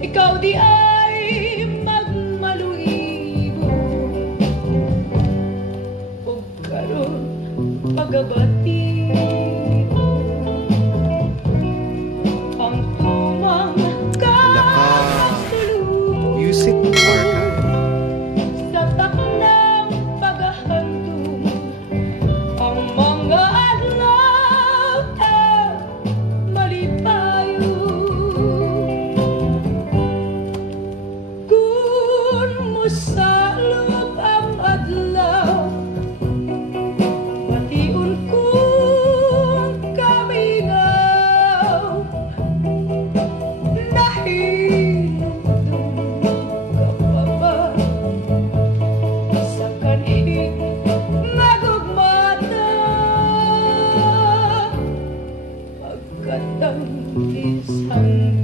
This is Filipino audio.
Ikaw di ay magmaluibo o karon pagabatibo ang tumang kasulubong Music Archive. sa taknang paghahandom ang mga adlaw na malipayo. Sa loob ang adlaw, batiun kong kamingaw, nahinumdum ka pa ba sa kanhing nagugmata, pagkatangis hanggang